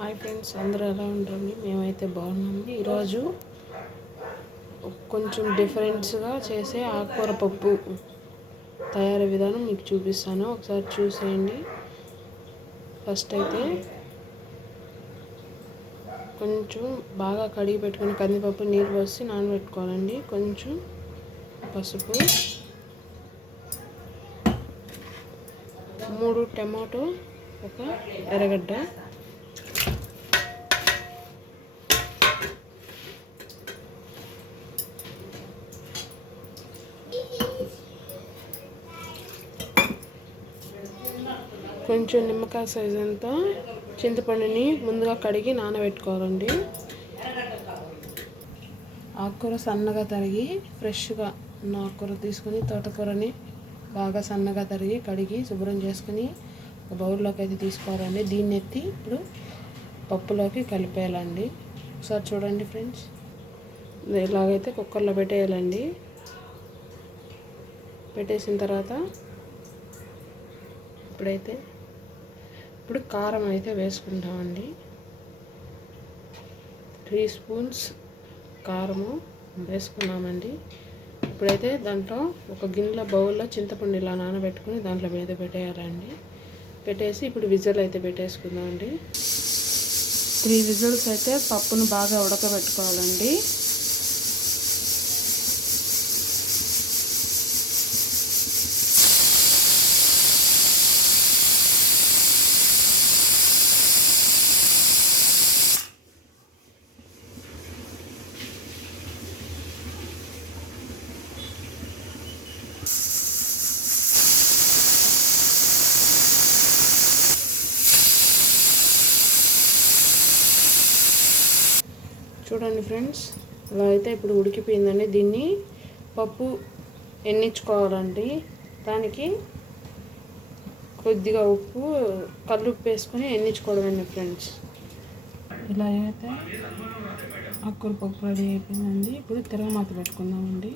Hi friends, అందరూ ఎలా ఉంటారండి? మేమైతే బాగున్నాము. ఈరోజు కొంచెం డిఫరెంట్స్గా చేసే ఆకుకూర పప్పు తయారీ విధానం మీకు చూపిస్తాను, ఒకసారి చూసేయండి. ఫస్ట్ అయితే కొంచెం బాగా కడిగి పెట్టుకుని కందిపప్పు నీళ్ళు పోసి నానబెట్టుకోవాలండి. కొంచెం పసుపు, 3 టమాటో, ఒక ఎర్రగడ్డ, కొంచెం నిమ్మకాయ సైజ్ అంతా చింతపండుని ముందుగా కడిగి నానబెట్టుకోవాలండి. ఆకుకూర సన్నగా తరిగి ఫ్రెష్గా ఉన్న ఆకుకూర తీసుకొని తోటకూరని బాగా సన్నగా తరిగి కడిగి శుభ్రం చేసుకుని ఒక బౌల్లోకి అయితే తీసుకోవాలండి. దీన్ని ఎత్తి ఇప్పుడు పప్పులోకి కలిపేయాలండి. ఒకసారి చూడండి ఫ్రెండ్స్, ఇలాగైతే కుక్కర్లో పెట్టేయాలండి. పెట్టేసిన తర్వాత ఇప్పుడు కారం అయితే వేసుకుంటామండి. 3 స్పూన్స్ కారము వేసుకున్నామండి. ఇప్పుడైతే దాంట్లో ఒక గిన్నెల బౌల్లో చింతపండు ఇలా నానబెట్టుకుని దాంట్లో మీద పెట్టేయాలండి. పెట్టేసి ఇప్పుడు విజిల్ అయితే పెట్టేసుకుందామండి. 3 విజిల్స్ అయితే పప్పును బాగా ఉడకబెట్టుకోవాలండి. చూడండి ఫ్రెండ్స్, అలా అయితే ఇప్పుడు ఉడికిపోయిందండి. దీన్ని పప్పు ఎన్నించుకోవాలండి. దానికి కొద్దిగా ఉప్పు, కల్లుప్పు వేసుకొని ఎన్నించుకోవడమండి ఫ్రెండ్స్. ఇలా అయితే ఆకుకూర పప్పు రెడీ అయిపోయిందండి. ఇప్పుడు తిరగమాత పెట్టుకుందామండి.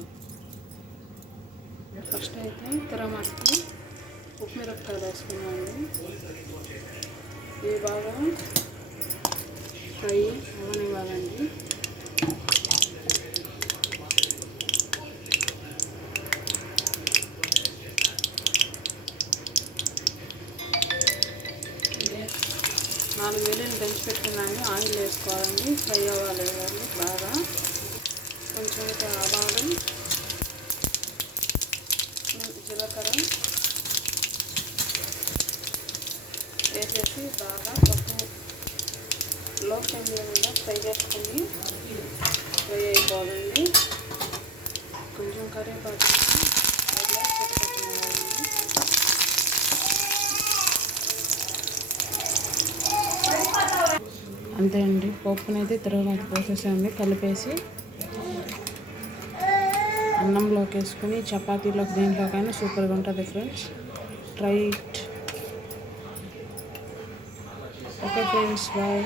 ఫస్ట్ అయితే తిరగమాతకి ఉప్పు మిరపకాయలు వేసుకుందామండి. ఇవి బాగా ఫ్రై అవ్వనివ్వాలండి. నాలుగు వేలు దంచి పెట్టుకున్నాను, ఆయిల్ వేసుకోవాలండి. ఫ్రై అవ్వాలి బాగా. కొంచెం అయితే ఆవాలు, జీలకర్ర వేసేసి బాగా పప్పు లో ఫ్లేమ్లో మీద ఫ్రై చేసుకొని ఫ్రై అయిపోవాలండి. కొంచెం కరివేపాకు అంతే అండి. పప్పునైతే తిరగమాత పోసేసామండి. కలిపేసి అన్నంలోకి వేసుకొని చపాతీలోకి దేంట్లోకైనా సూపర్గా ఉంటుంది friends. Try it. Okay friends, bye.